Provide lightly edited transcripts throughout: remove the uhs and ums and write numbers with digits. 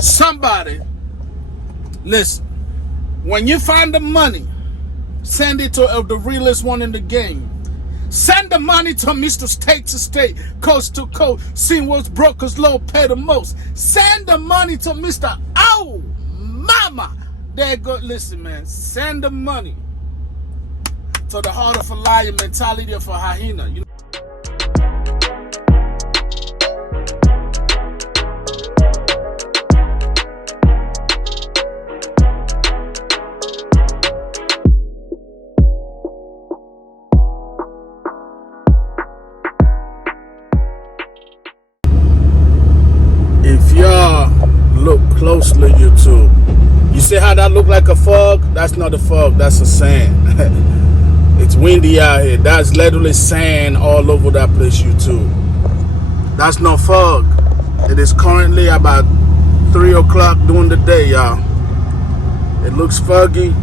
Somebody, listen, when you find the money, send it to the realest one in the game. Send the money to Mr. State to State, Coast to Coast, seeing what's brokers low pay the most. Send the money to Mr. Oh, Mama. There go, listen, man, send the money to the heart of a lion mentality of a hyena. You know? Look closely, YouTube. You see how that look like a fog? That's not a fog, that's a sand. It's windy out here. That's literally sand all over that place, YouTube. That's no fog. It is currently about 3 o'clock during the day, y'all. It looks foggy.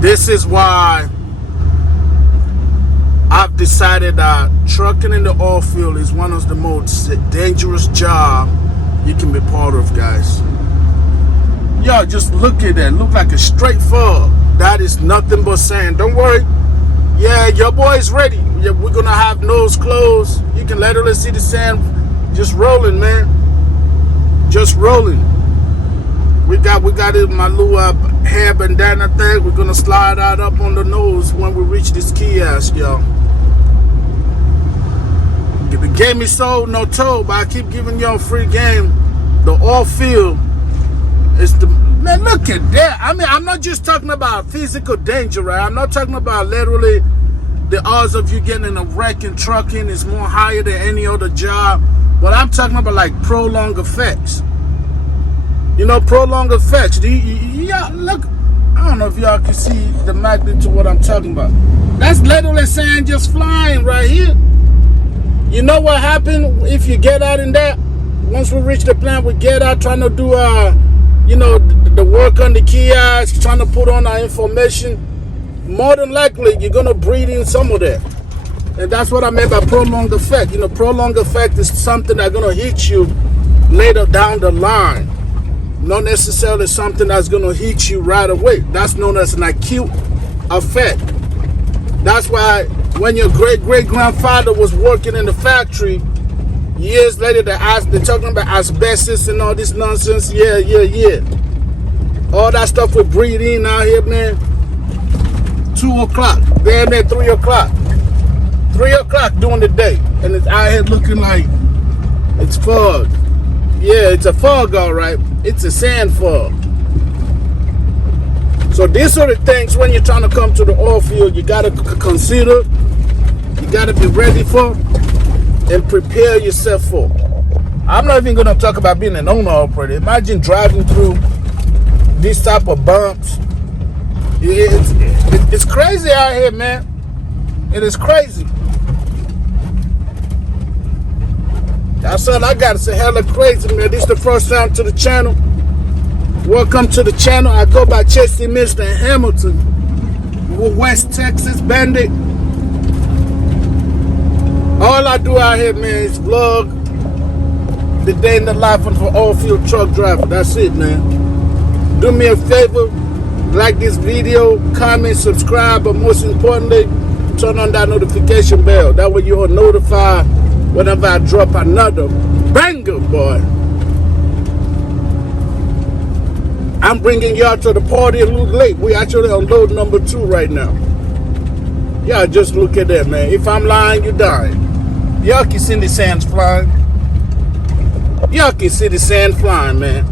This is why I've decided that trucking in the oil field is one of the most dangerous jobs you can be part of, guys. Yo, just look at that. Look like a straight fog. That is nothing but sand. Don't worry. Yeah, your boy is ready. Yeah, we're gonna have nose closed. You can literally see the sand just rolling, man. Just rolling. We got it in my little hair bandana thing. We're gonna slide that up on the nose when we reach this kiosk, y'all. The game is sold, no told, but I keep giving y'all free game. The oil field is the, man, look at that. I mean, I'm not just talking about physical danger, right? I'm not talking about literally the odds of you getting in a wreck in trucking is more higher than any other job. But I'm talking about like prolonged effects. You know, prolonged effects. Yeah, look, I don't know if y'all can see the magnitude of what I'm talking about. That's literally sand just flying right here. You know what happened if you get out in that? Once we reach the plant, we get out trying to do, you know, the work on the kiosk, trying to put on our information. More than likely, you're going to breathe in some of that. And that's what I meant by prolonged effect. You know, prolonged effect is something that's going to hit you later down the line. Not necessarily something that's going to hit you right away. That's known as an acute effect. That's why when your great-great-grandfather was working in the factory, years later, they're talking about asbestos and all this nonsense. Yeah. All that stuff we breathe in out here, man. 2 o'clock, damn near 3 o'clock. 3 o'clock during the day. And it's out here looking like it's fog. Yeah, it's a fog, all right. It's a sand fog. So these are the things when you're trying to come to the oil field, you got to consider, you got to be ready for, and prepare yourself for. I'm not even going to talk about being an owner-operator. Imagine driving through these type of bumps. It's crazy out here, man. It is crazy. That's all I got to say. Hella crazy, man. This is the first time to the channel. Welcome to the channel. I go by Chesty MrHamilton. We're West Texas Bandit. All I do out here, man, is vlog the day in the life of an oil field truck driver. That's it, man. Do me a favor, like this video, comment, subscribe, but most importantly, turn on that notification bell. That way you're notified whenever I drop another banger, boy. I'm bringing y'all to the party a little late. We actually on load number 2 right now. Y'all just look at that, man. If I'm lying, you're dying. Y'all can see the sands flying. Y'all can see the sand flying, man.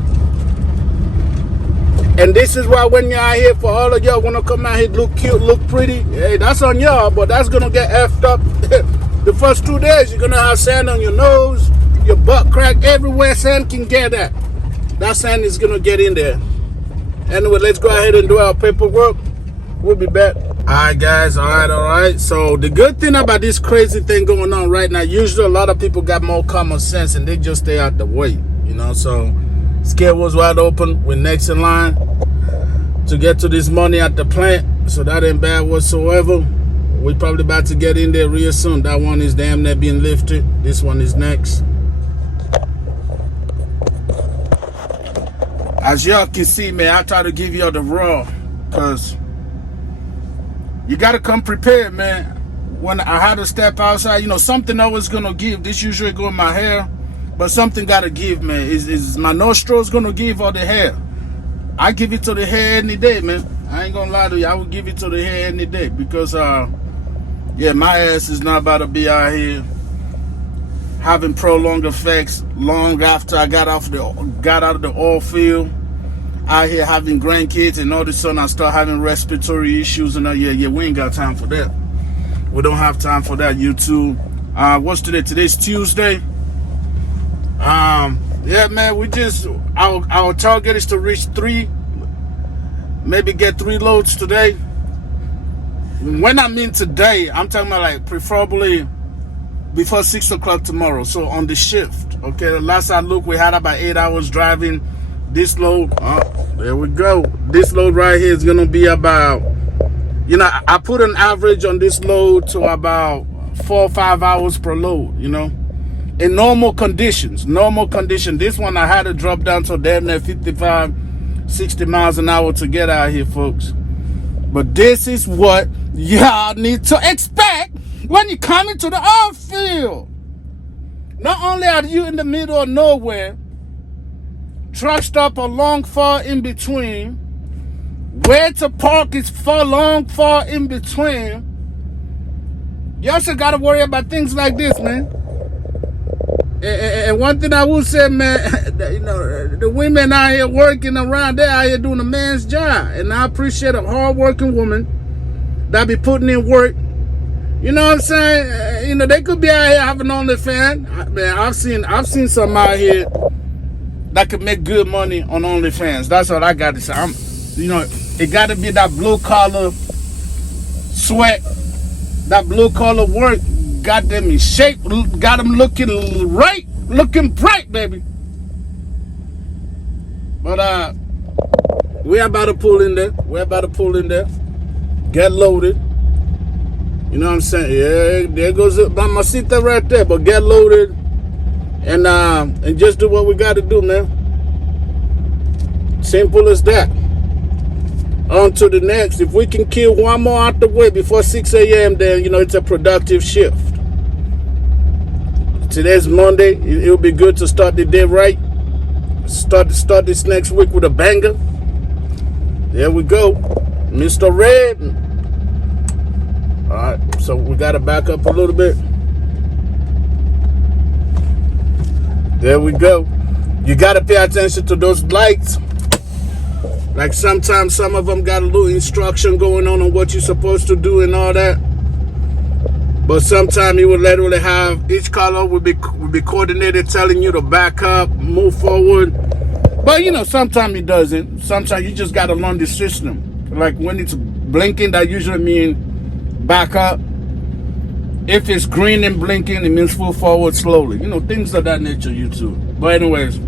And this is why when you're out here, for all of y'all want to come out here, look cute, look pretty, hey, that's on y'all, but that's going to get effed up. The first 2 days, you're going to have sand on your nose, your butt crack, everywhere sand can get at. That sand is going to get in there. Anyway, let's go ahead and do our paperwork. We'll be back. All right, guys. All right. So the good thing about this crazy thing going on right now, usually a lot of people got more common sense and they just stay out the way, you know. So scale was wide open. We're next in line to get to this money at the plant. So that ain't bad whatsoever. We probably about to get in there real soon. That one is damn near being lifted. This one is next. As y'all can see, man, I try to give y'all the raw, because you got to come prepared, man. When I had to step outside, you know, something always going to give. This usually go in my hair, but something got to give, man. Is my nostrils going to give or the hair? I give it to the hair any day, man. I ain't going to lie to you. I would give it to the hair any day, because, yeah, my ass is not about to be out here having prolonged effects long after I got out of the oil field, out here having grandkids, and all of a sudden I start having respiratory issues, and yeah, we ain't got time for that. We don't have time for that, YouTube. What's today? Today's Tuesday. Yeah, man, we just our target is to reach 3, maybe get 3 loads today. When I mean today, I'm talking about like preferably before 6 o'clock tomorrow. So on the shift, okay. Last I looked, we had about 8 hours driving. This load, there we go. This load right here is gonna be about, you know, I put an average on this load to about 4 or 5 hours per load, you know, in normal conditions. This one I had to drop down to damn near 55, 60 miles an hour to get out here, folks. But this is what y'all need to expect when you come into the oil field. Not only are you in the middle of nowhere, truck stop are long, far in between, where to park is far in between. You also got to worry about things like this, man. And one thing I will say, man, you know, the women out here working around, they're out here doing a man's job. And I appreciate a hard-working woman that be putting in work. You know what I'm saying? You know, they could be out here having OnlyFans. Man, I've seen some out here that could make good money on OnlyFans. That's what I got to say. You know, it got to be that blue-collar sweat, that blue-collar work. Got them in shape, got them looking bright, baby. But we're about to pull in there. Get loaded. You know what I'm saying? Yeah, there goes Mamacita right there. But get loaded and just do what we got to do, man. Simple as that. On to the next. If we can kill one more out the way before 6 a.m., then, you know, it's a productive shift. Today's Monday. It'll be good to start the day right. Start this next week with a banger. There we go. Mr. Red. All right, so we got to back up a little bit. There we go. You got to pay attention to those lights. Like sometimes some of them got a little instruction going on what you're supposed to do and all that. But sometimes you will literally have each color will be coordinated, telling you to back up, move forward. But you know, sometimes it doesn't. Sometimes you just got to learn the system. Like when it's blinking, that usually means back up. If it's green and blinking, it means move forward slowly. You know, things of that nature, YouTube. But anyways,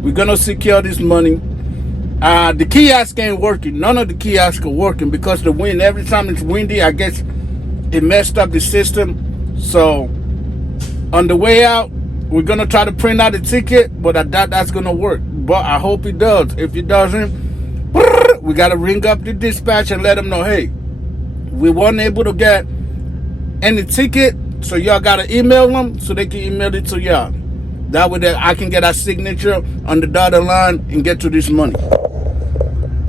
we're gonna secure this money. The kiosk ain't working. None of the kiosks are working because the wind. Every time it's windy, I guess it messed up the system. So on the way out, we're gonna try to print out a ticket, but I doubt that's gonna work. But I hope it does. If it doesn't, we gotta ring up the dispatch and let them know, hey, we weren't able to get any ticket, so y'all gotta email them so they can email it to y'all. That way I can get a signature on the dotted line and get to this money.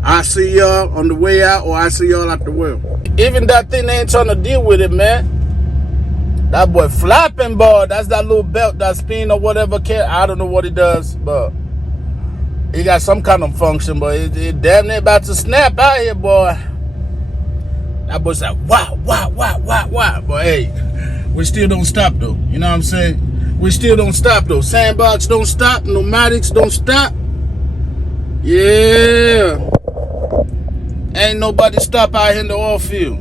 I see y'all on the way out, or I see y'all at the wheel. Even that thing ain't trying to deal with it, man. That boy flapping, boy. That's that little belt, that spin or whatever. I don't know what it does, but it got some kind of function, but it damn near about to snap out here, boy. That boy's like, wow. But hey, we still don't stop, though. You know what I'm saying? We still don't stop, though. Sandbox don't stop. Pneumatics don't stop. Yeah. Ain't nobody stop out here in the oil field.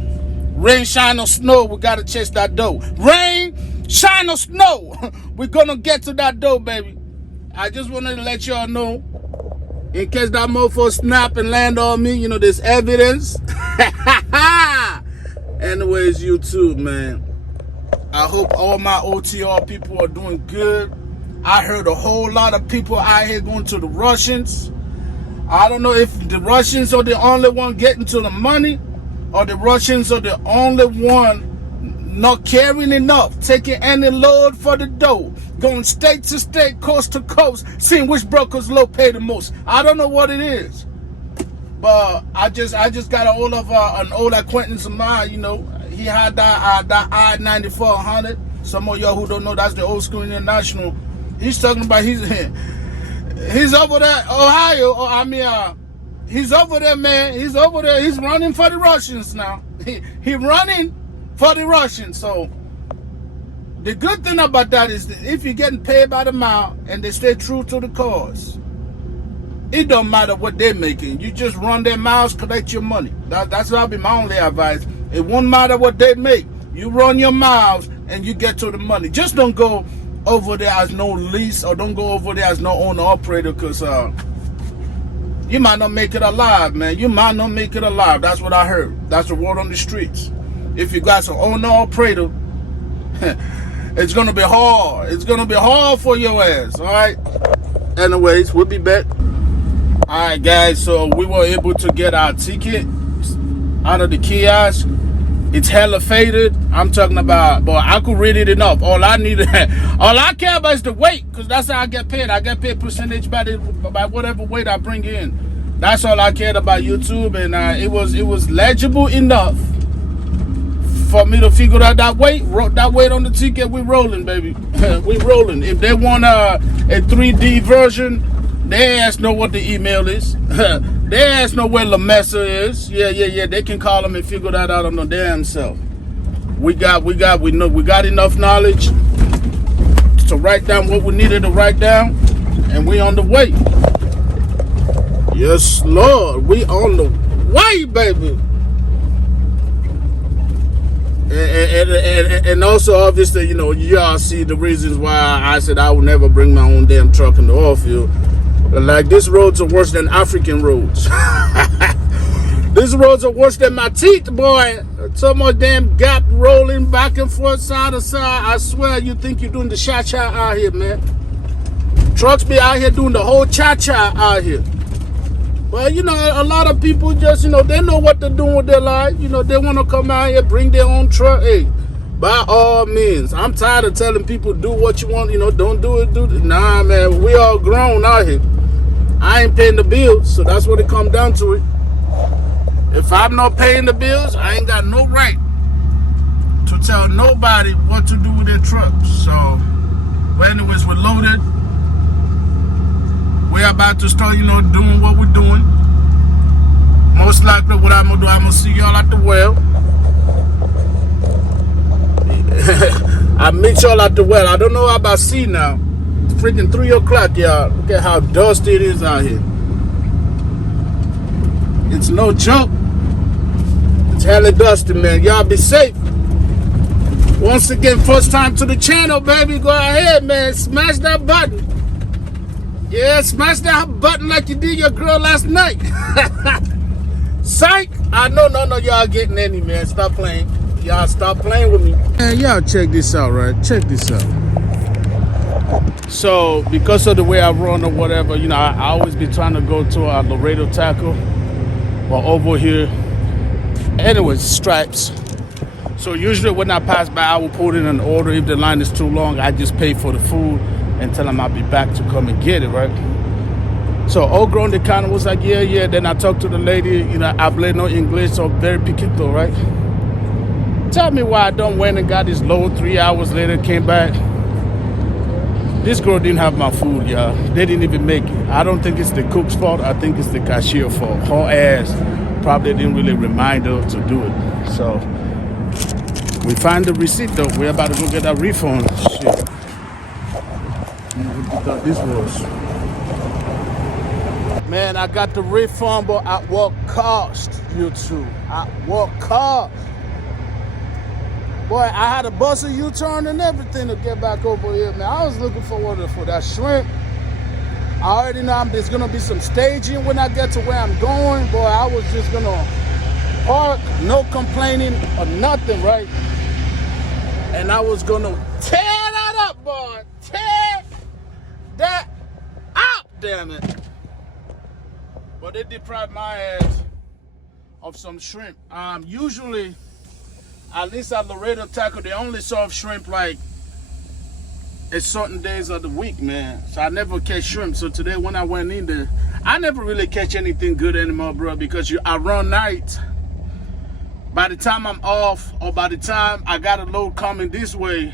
Rain, shine, or snow, we got to chase that dough. Rain, shine, or snow, we're going to get to that dough, baby. I just wanted to let y'all know, in case that mofo snap and land on me, you know, there's evidence. Anyways, YouTube, man, I hope all my OTR people are doing good. I heard a whole lot of people out here going to the Russians. I don't know if the Russians are the only one getting to the money, or the Russians are the only one not carrying enough, taking any load for the dough, going state to state, coast to coast, seeing which brokers low pay the most. I don't know what it is, but I just got a hold of an old acquaintance of mine. You know, he had that I-9400. Some of y'all who don't know, that's the old school international. He's talking about he's over there, Ohio. He's over there, man. He's over there. He's running for the Russians now. He running for the Russians. So the good thing about that is that if you're getting paid by the mile and they stay true to the cause, it don't matter what they're making. You just run their miles, collect your money. That's what be my only advice. It won't matter what they make. You run your miles and you get to the money. Just don't go over there as no lease, or don't go over there as no owner operator, because you might not make it alive, man. You might not make it alive. That's what I heard. That's the word on the streets. If you got some owner operator, it's gonna be hard. It's gonna be hard for your ass. All right. Anyways, we'll be back. All right, guys. So we were able to get our ticket out of the kiosk. It's hella faded. I'm talking about, but I could read it enough. All I care about is the weight, because that's how I get paid. I get paid percentage by whatever weight I bring in. That's all I cared about YouTube, and it was legible enough for me to figure out that weight. That weight on the ticket. We rolling, baby. We rolling. If they want a 3D version, they ask know what the email is. They ask know where La Mesa is. Yeah. They can call them and figure that out on their damn self. We got enough knowledge to write down what we needed to write down, and we on the way. Yes, Lord, we on the way, baby. And also, obviously, you know, y'all see the reasons why I said I would never bring my own damn truck in the oil field. Like, these roads are worse than African roads. These roads are worse than my teeth, boy. So much damn gap rolling back and forth, side to side. I swear, you think you're doing the cha-cha out here, man. Trucks be out here doing the whole cha-cha out here. Well, you know, a lot of people just, you know, they know what they're doing with their life. You know, they want to come out here, bring their own truck. Hey, by all means. I'm tired of telling people, do what you want, you know, don't do it, Nah, man, we all grown out here. I ain't paying the bills, so that's what it comes down to it. If I'm not paying the bills, I ain't got no right to tell nobody what to do with their trucks. So, but anyways, we're loaded. We're about to start, you know, doing what we're doing. Most likely what I'm going to do, I'm going to see y'all at the well. I meet y'all at the well. I don't know about see now. Freaking 3 o'clock, y'all. Look at how dusty it is out here. It's no joke. It's hella dusty, man. Y'all be safe. Once again, first time to the channel, baby. Go ahead, man. Smash that button. Yeah, smash that button like you did your girl last night. Psych. I know, no, y'all getting any, man. Stop playing. Y'all stop playing with me. Man, y'all check this out, right? Check this out. So, because of the way I run or whatever, you know, I always be trying to go to a Laredo Taco or over here. Anyways, Stripes. So usually when I pass by, I will put in an order. If the line is too long, I just pay for the food and tell them I'll be back to come and get it, right? So old grown, they kind of was like, yeah. Then I talked to the lady, you know, hablé no English, so very piquito, right? Tell me why I done went and got this load. 3 hours later, came back. This girl didn't have my food, y'all. They didn't even make it. I don't think it's the cook's fault. I think it's the cashier fault. Her ass probably didn't really remind her to do it. So we find the receipt, though. We're about to go get that refund. Shit. What thought this was? Man, I got the refund, but at what cost, YouTube? At what cost? Boy, I had to bust a U-turn and everything to get back over here, man. I was looking forward for that shrimp. I already know there's going to be some staging when I get to where I'm going. Boy, I was just going to park, no complaining or nothing, right? And I was going to tear that up, boy. Tear that up, damn it. But they deprived my ass of some shrimp. Usually, at least at Laredo Taco, they only serve shrimp like at certain days of the week, man. So I never catch shrimp. So today when I went in there, I never really catch anything good anymore, bro, because I run night. By the time I'm off, or by the time I got a load coming this way,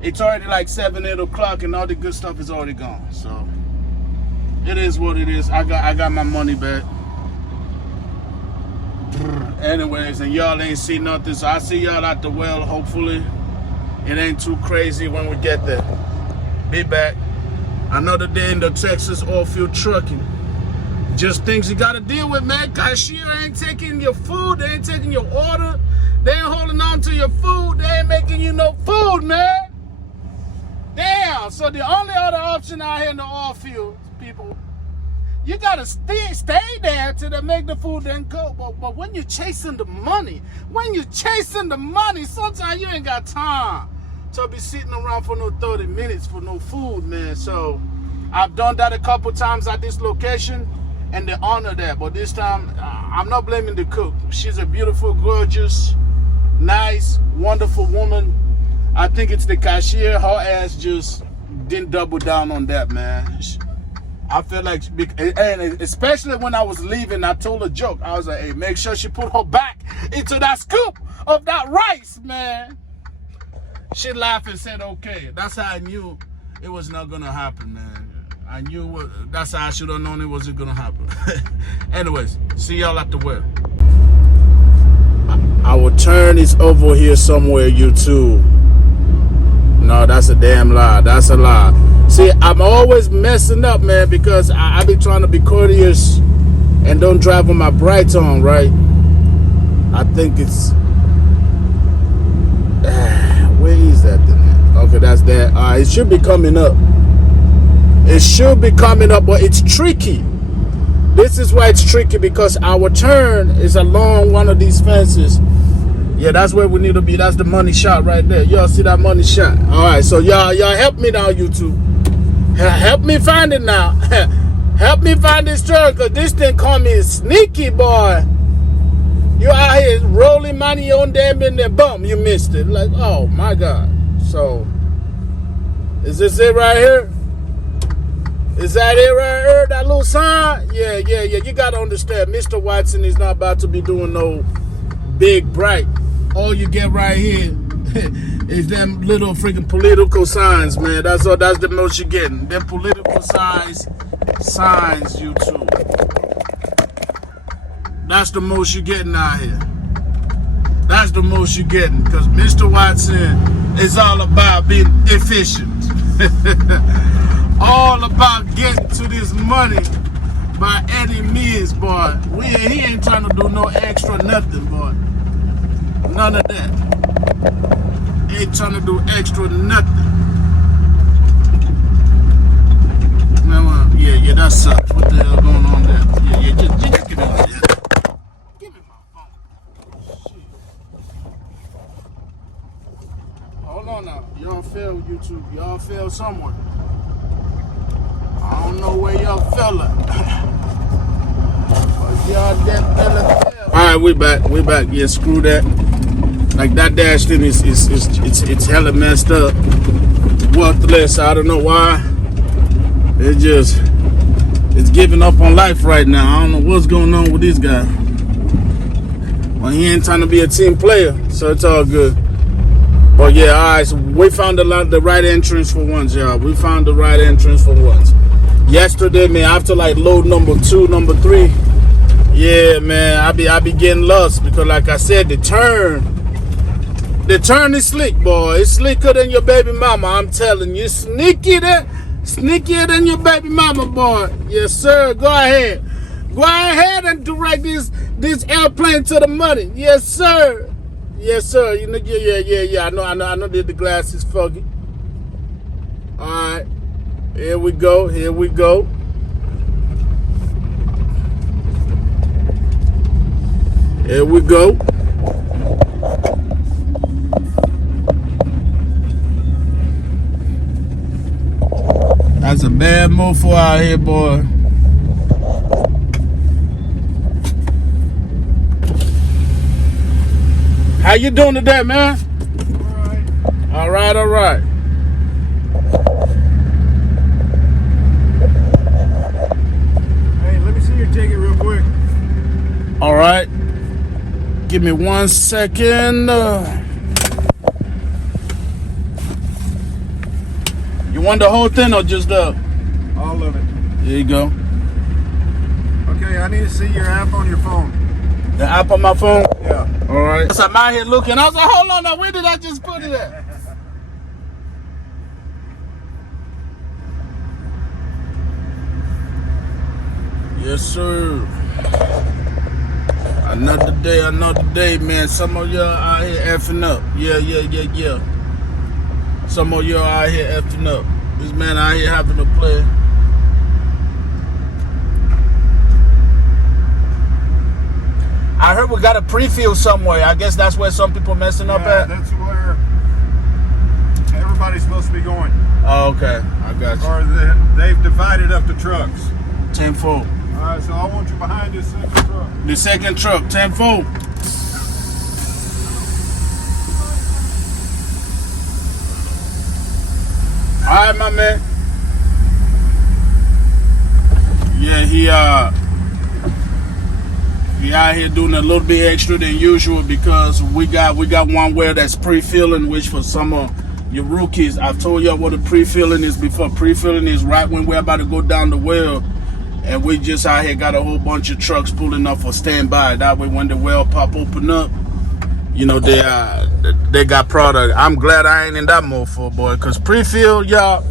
it's already like 7, 8 o'clock, and all the good stuff is already gone. So it is what it is. I got my money back. Anyways, and y'all ain't see nothing, so I see y'all at the well. Hopefully it ain't too crazy when we get there. Be back. Another day in the Texas Oilfield trucking. Just things you gotta deal with, man. Cashier ain't taking your food, they ain't taking your order, they ain't holding on to your food, they ain't making you no food, man. Damn. So the only other option out here in the oil field, people, you gotta stay there till they make the food then go. But when you're chasing the money, sometimes you ain't got time to be sitting around for no 30 minutes for no food, man. So I've done that a couple times at this location, and they honor that. But this time, I'm not blaming the cook. She's a beautiful, gorgeous, nice, wonderful woman. I think it's the cashier. Her ass just didn't double down on that, man. I feel like, and especially when I was leaving, I told a joke. I was like, hey, make sure she put her back into that scoop of that rice, man. She laughed and said, okay. That's how I knew it was not going to happen, man. I knew that's how I should have known it wasn't going to happen. Anyways, see y'all at the well. Our turn is over here somewhere, YouTube. No, that's a damn lie. That's a lie. See, I'm always messing up, man, because I be trying to be courteous and don't drive with my brights on, right? I think it's... where is that thing? Okay, that's that. It should be coming up. It should be coming up, but it's tricky. This is why it's tricky, because our turn is along one of these fences. Yeah, that's where we need to be. That's the money shot right there. Y'all see that money shot? All right, so y'all help me now, YouTube. Help me find it now. Help me find this truck, because this thing call me sneaky, boy. You out here rolling money on them and then bum, you missed it. Like, oh my God. So, is this it right here? Is that it right here? That little sign? Yeah. You gotta understand, Mr. Watson is not about to be doing no big bright. All you get right here is them little freaking political signs, man. That's the most you're getting. Them political signs, YouTube. That's the most you're getting out here. That's the most you're getting, because Mr. Watson is all about being efficient. All about getting to this money by any means, boy. He ain't trying to do no extra nothing, boy. None of that. He ain't trying to do extra nothing. Now, yeah, that sucks. What the hell going on there? Yeah, just get out of here. Give me my phone. Shit. Hold on now. Y'all failed, YouTube. Y'all failed somewhere. I don't know where y'all fell at. But y'all that fella fell. Alright, we back. Yeah, screw that. Like that dash thing it's hella messed up. Worthless. I don't know why. It's giving up on life right now. I don't know what's going on with this guy. Well, he ain't trying to be a team player, so it's all good. But yeah, alright, so we found the right entrance for once, y'all. We found the right entrance for once. Yesterday, man, after like load number 2, number 3, yeah, man, I be getting lost, because like I said, the turn is slick, boy. It's slicker than your baby mama. I'm telling you, sneakier than your baby mama, boy. Yes, sir. Go ahead and direct this airplane to the money. Yes, sir. Yes, sir. You know, yeah. I know that the glass is foggy. All right. Here we go. That's a bad mofo out here, boy. How you doing today, man? All right. All right. Hey, let me see your ticket real quick. All right. Give me 1 second. You want the whole thing or just the? All of it. There you go. Okay, I need to see your app on your phone. The app on my phone? Yeah. All right. So I'm out here looking. I was like, hold on now. Where did I just put it at? Yes, sir. Another day, man. Some of y'all out here effing up. Yeah. Some of y'all out here effing up. This man out here having to play. I heard we got a pre-fill somewhere. I guess that's where some people messing up at. That's where everybody's supposed to be going. Oh, okay. I got you. Or they've divided up the trucks. 10-4. All right, so I want you behind this second truck. The second truck, 10-4. All right, my man. Yeah, he out here doing a little bit extra than usual because we got one well that's pre-filling, which for some of your rookies, I've told y'all what a pre-filling is before. Pre-filling is right when we're about to go down the well, and we just out here got a whole bunch of trucks pulling up for standby. That way, when the well pop open up, you know they got product. I'm glad I ain't in that mode for boy, cause pre-fill, y'all,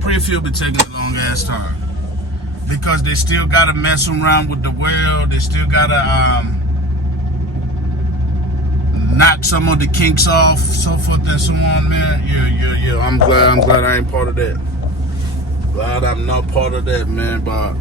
pre-fill be taking a long ass time. Because they still gotta mess around with the well. They still gotta knock some of the kinks off, so forth and so on, man. Yeah. I'm glad I ain't part of that. Glad I'm not part of that, man. But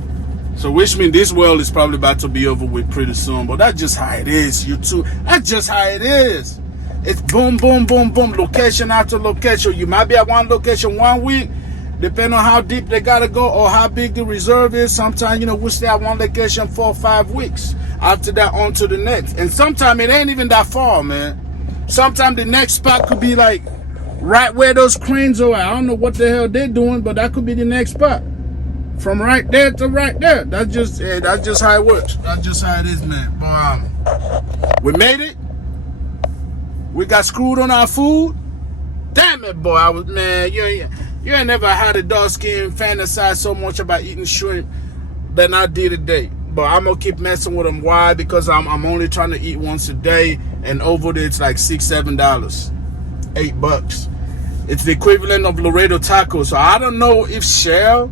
so which means this well is probably about to be over with pretty soon. But that's just how it is, you too. That's just how it is. It's boom, location after location. You might be at one location 1 week. Depending on how deep they gotta go or how big the reserve is, sometimes, we stay at one location 4 or 5 weeks. After that, on to the next. And sometimes it ain't even that far, man. Sometimes the next spot could be like right where those cranes are at. I don't know what the hell they're doing, but that could be the next spot. From right there to right there. That's just how it works. That's just how it is, man. But we made it. We got screwed on our food. Damn it, boy. You ain't never had a dark skin fantasize so much about eating shrimp than I did today. But I'm gonna keep messing with them. Why? Because I'm only trying to eat once a day, and over there it's like $6-7, $8. It's the equivalent of Laredo Taco. So I don't know if Shell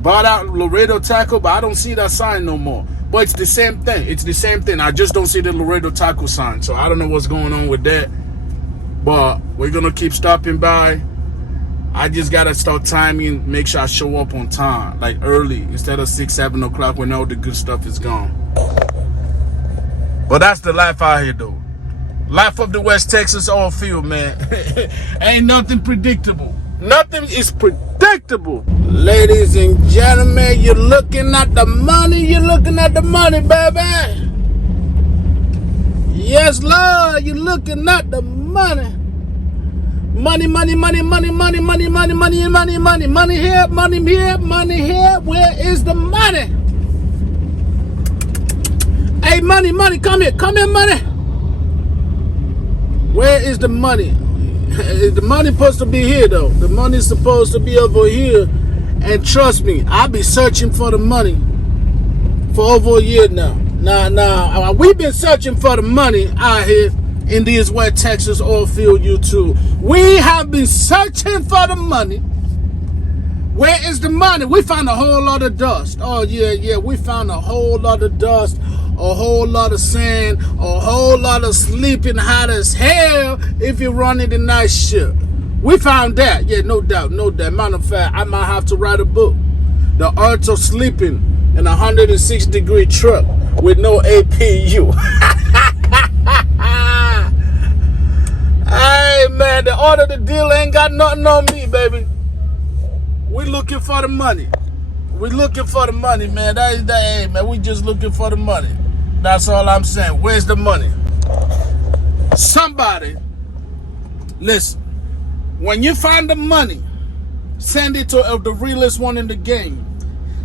bought out Laredo Taco, but I don't see that sign no more. But it's the same thing. It's the same thing. I just don't see the Laredo Taco sign. So I don't know what's going on with that. But we're gonna keep stopping by. I just gotta start timing, make sure I show up on time, like early, instead of 6-7 o'clock when all the good stuff is gone. But that's the life out here, though. Life of the West Texas oil field, man. Ain't nothing predictable. Nothing is predictable. Ladies and gentlemen, you're looking at the money. You're looking at the money, baby. Yes, Lord, you're looking at the money. Money here, money here. Where is the money? Hey, money, come here, money. Where is the money? The money supposed to be here, though. The money's supposed to be over here. And trust me, I'll be searching for the money for over a year now. Now, we've been searching for the money out here in these West Texas oil field, YouTube. We have been searching for the money. Where is the money? We found a whole lot of dust. Oh, yeah. We found a whole lot of dust, a whole lot of sand, a whole lot of sleeping hot as hell if you're running the night shift. We found that. Yeah, no doubt. Matter of fact, I might have to write a book. The art of sleeping in a 106-degree truck with no APU. Hey, man, the art of the deal ain't got nothing on me, baby. We looking for the money. We looking for the money, man. Hey, man, we just looking for the money. That's all I'm saying. Where's the money? Somebody, listen, when you find the money, send it to the realest one in the game.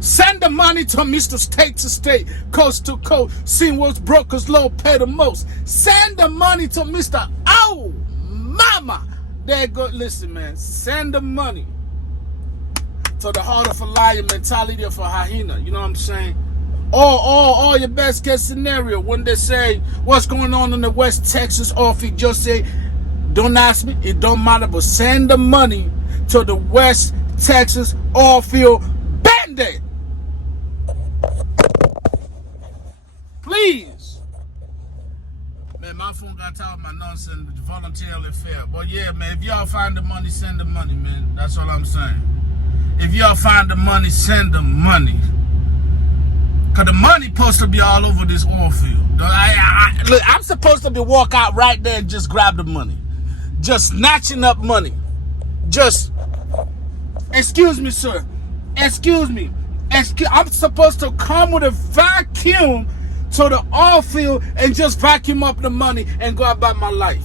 Send the money to Mr. State to State, Coast to Coast, seeing what's brokers low pay the most. Send the money to Mr. Oh, Mama. There go. Listen, man. Send the money to the heart of a lion, mentality of a hyena. You know what I'm saying? Or your best case scenario, when they say what's going on in the West Texas oilfield, just say, don't ask me, it don't matter, but send the money to the West Texas oilfield bandit. Please. Man, my phone got tired of my nonsense, voluntarily fair. But yeah, man, if y'all find the money, send the money, man. That's all I'm saying. If y'all find the money, send the money. Because the money supposed to be all over this oil field. Look, I'm supposed to be walk out right there and just grab the money. Just snatching up money. Just, excuse me, sir. Excuse me. I'm supposed to come with a vacuum to the oil field and just vacuum up the money and go about my life.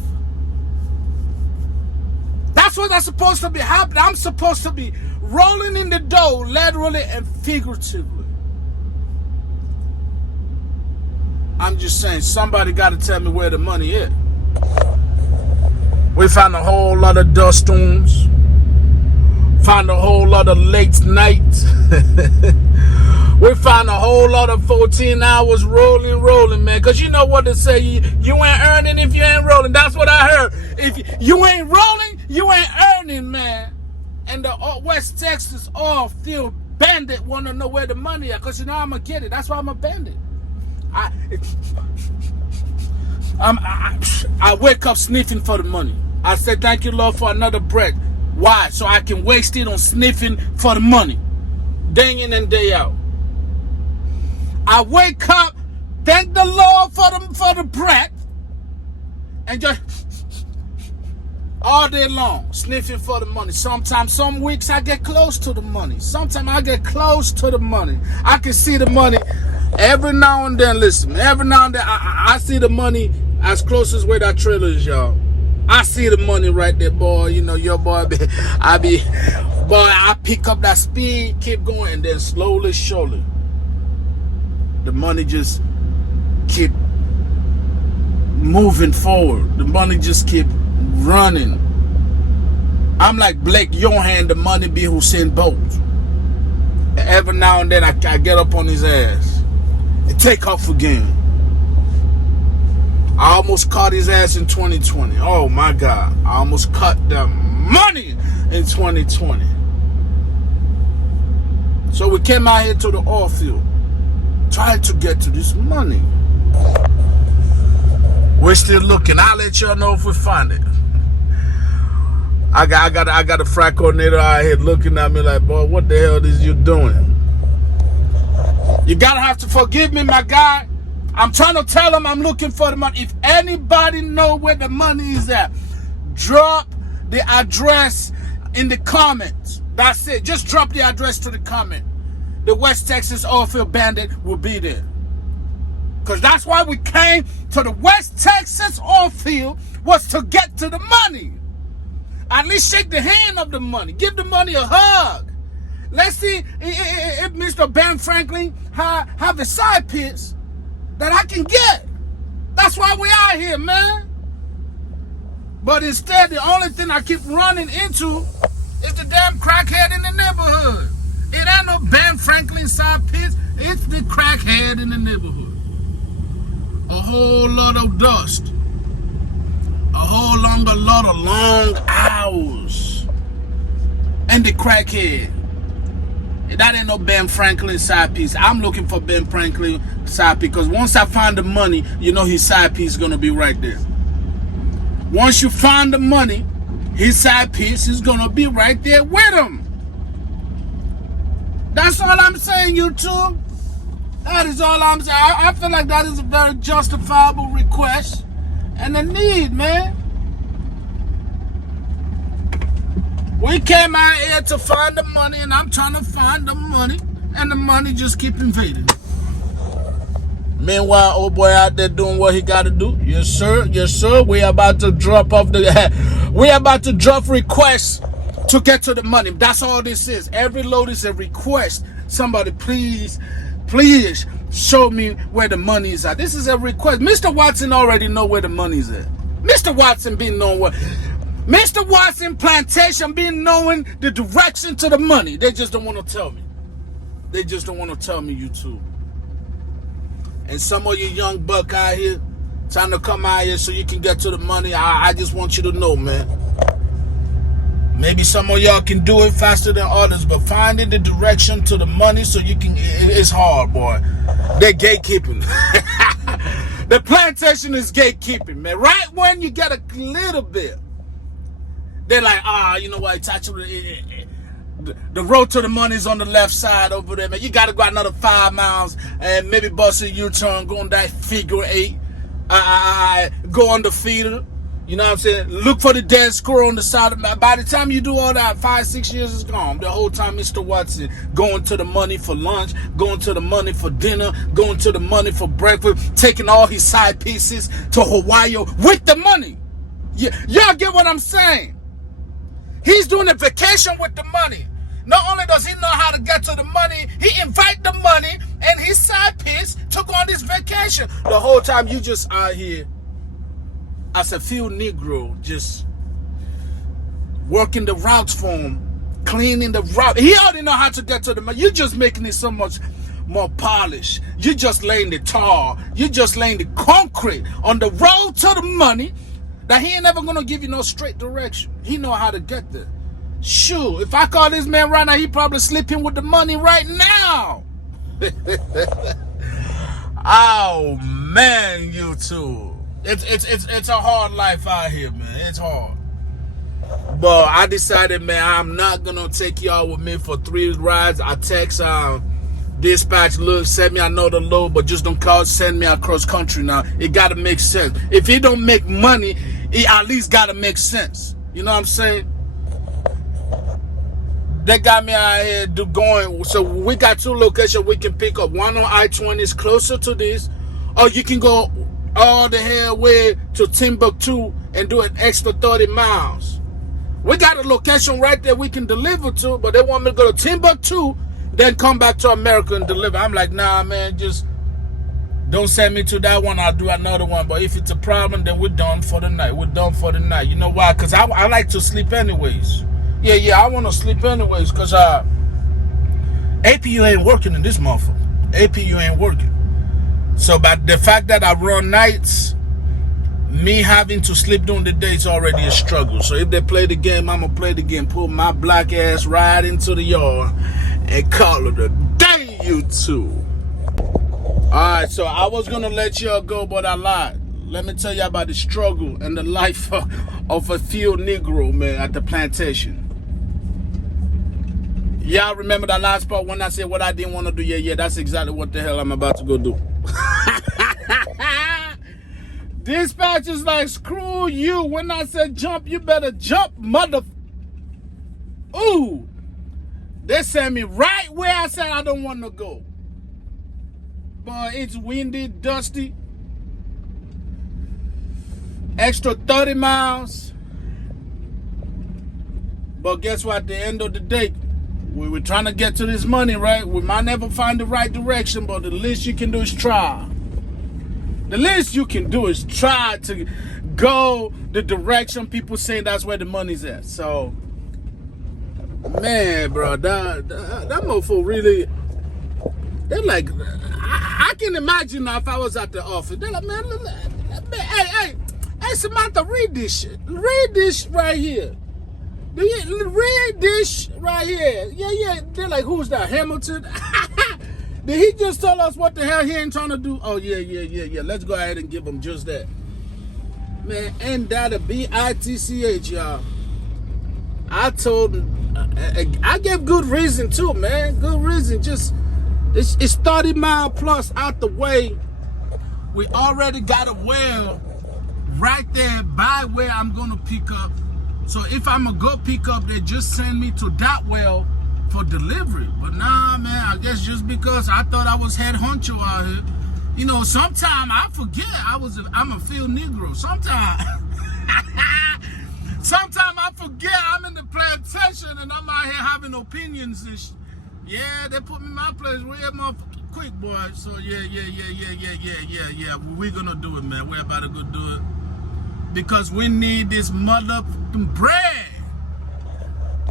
That's what that's supposed to be happening. I'm supposed to be rolling in the dough, literally and figuratively. I'm just saying, somebody got to tell me where the money is. We found a whole lot of dust storms. Found a whole lot of late nights. We found a whole lot of 14 hours rolling, man. Because you know what they say, you ain't earning if you ain't rolling. That's what I heard. If you ain't rolling, you ain't earning, man. And the West Texas oilfield bandit want to know where the money is. Because you know I'm going to get it. That's why I'm a bandit. I wake up sniffing for the money. I said, thank you, Lord, for another breath. Why? So I can waste it on sniffing for the money. Day in and day out. I wake up, thank the Lord for the breath, and just all day long, sniffing for the money. Sometimes, some weeks I get close to the money. Sometimes I get close to the money. I can see the money. Every now and then, listen, every now and then, I see the money as close as where that trailer is, y'all. I see the money right there, boy. You know, your boy, I pick up that speed, keep going, and then slowly, surely, the money just keep moving forward. The money just keep running. I'm like Blake Johan, the money be Hussein Bolt. Every now and then, I get up on his ass. Take off again. I almost caught his ass in 2020. Oh my God. I almost cut the money in 2020. So we came out here to the oil field, trying to get to this money. We're still looking. I'll let y'all know if we find it. I got a frac coordinator out here looking at me like, boy, what the hell is you doing? You gotta have to forgive me, my guy. I'm trying to tell him I'm looking for the money. If anybody know where the money is at, drop the address in the comments. That's it. Just drop the address to the comment. The West Texas oilfield bandit will be there. Because that's why we came to the West Texas oilfield, was to get to the money. At least shake the hand of the money. Give the money a hug. Let's see if Mr. Ben Franklin have a side piece that I can get. That's why we out here, man. But instead, the only thing I keep running into is the damn crackhead in the neighborhood. It ain't no Ben Franklin side piece. It's the crackhead in the neighborhood. A whole lot of dust. A whole lot of long hours. And the crackhead. That ain't no Ben Franklin side piece. I'm looking for Ben Franklin side piece because once I find the money, you know his side piece is going to be right there. Once you find the money, his side piece is going to be right there with him. That's all I'm saying, YouTube. That is all I'm saying. I feel like that is a very justifiable request and a need, man. We came out here to find the money, and I'm trying to find the money, and the money just keep invading. Meanwhile, old boy out there doing what he got to do. Yes, sir. Yes, sir. We about to drop off the. We about to drop requests to get to the money. That's all this is. Every load is a request. Somebody, please show me where the money is at. This is a request. Mr. Watson already know where the money is at. Mr. Watson been knowing what. Mr. Watson Plantation been knowing the direction to the money. They just don't want to tell me. They just don't want to tell me, YouTube. And some of you young buck out here trying to come out here so you can get to the money, I just want you to know, man. Maybe some of y'all can do it faster than others, but finding the direction to the money so you can, it's hard, boy. They're gatekeeping. The plantation is gatekeeping, man. Right when you get a little bit, they're like, you know what, it's actually, the road to the money is on the left side over there, man. You got to go another 5 miles and maybe bust a U-turn, go on that figure 8. Go on the feeder. You know what I'm saying? Look for the dead squirrel on the side of my. By the time you do all that, 5-6 years is gone. The whole time Mr. Watson going to the money for lunch, going to the money for dinner, going to the money for breakfast, taking all his side pieces to Hawaii with the money. Y'all get what I'm saying? He's doing a vacation with the money. Not only does he know how to get to the money, he invite the money and his side piece to go on this vacation. The whole time you just out here as a field Negro, just working the routes for him, cleaning the route. He already know how to get to the money. You're just making it so much more polished. You're just laying the tar. You're just laying the concrete on the road to the money that he ain't never gonna give you no straight direction. He know how to get there. Shoot, if I call this man right now, he probably sleeping with the money right now. Oh man, YouTube. It's a hard life out here, man. It's hard. But I decided, man, I'm not gonna take y'all with me for 3 rides. I text dispatch, look, send me another load, but just don't call, send me across country now. It gotta make sense. If it don't make money, it at least gotta make sense. You know what I'm saying? They got me out here going. So we got 2 locations we can pick up. One on I-20 is closer to this, or you can go all the hell way to Timbuktu and do an extra 30 miles. We got a location right there we can deliver to, but they want me to go to Timbuktu, then come back to America and deliver. I'm like, nah, man, just don't send me to that one. I'll do another one. But if it's a problem, then we're done for the night. We're done for the night. You know why? Because I like to sleep anyways. Yeah, I want to sleep anyways, because APU ain't working in this motherfucker. APU ain't working. So, but the fact that I run nights, me having to sleep during the day is already a struggle. So if they play the game, I'm going to play the game. Pull my black ass right into the yard and call it a day, YouTube. Alright, so I was going to let y'all go, but I lied. Let me tell you about the struggle and the life of a field Negro, man, at the plantation. Y'all remember that last part when I said what I didn't want to do? Yeah, that's exactly what the hell I'm about to go do. Dispatch is like, screw you. When I said jump, you better jump, mother. Ooh. They sent me right where I said I don't want to go. But it's windy, dusty. Extra 30 miles. But guess what? At the end of the day, we were trying to get to this money, right? We might never find the right direction, but the least you can do is try. The least you can do is try to go the direction people say that's where the money's at. So, man, bro, that mofo really, they're like, I can imagine now if I was at the office. They're like, man, hey, Samantha, read this shit. Read this right here. Read this right here. Yeah. They're like, who's that? Hamilton? Did he just tell us what the hell he ain't trying to do? Oh, yeah. Let's go ahead and give him just that. Man, ain't that a bitch, y'all? I told him, I gave good reason too, man. Good reason. Just, it's 30 mile plus out the way. We already got a well right there by where I'm going to pick up. So if I'm going to go pick up, they just send me to that well for delivery. But nah, man, I guess just because I thought I was head honcho out here. You know, sometimes I forget I'm a field Negro. Sometimes I forget I'm in the plantation and I'm out here having opinions and yeah, they put me in my place real motherfucking quick, boy. So yeah. We're gonna do it, man. We're about to go do it. Because we need this motherfucking bread.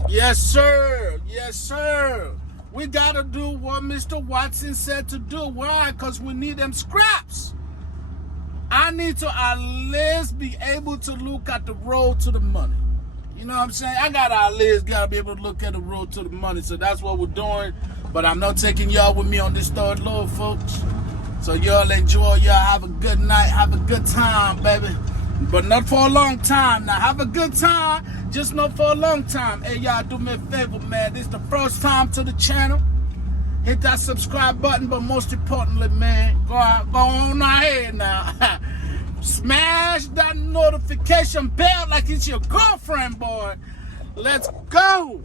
Yes, sir. Yes, sir. We gotta do what Mr. Watson said to do. Why? Because we need them scraps. I need to at least be able to look at the road to the money. You know what I'm saying? I gotta at least be able to look at the road to the money. So that's what we're doing. But I'm not taking y'all with me on this third load, folks. So y'all enjoy. Y'all have a good night. Have a good time, baby. But not for a long time. Now have a good time, just not for a long time. Hey, y'all, do me a favor, man. This is the first time to the channel. Hit that subscribe button, but most importantly, man, go on ahead now. Smash that notification bell like it's your girlfriend, boy. Let's go.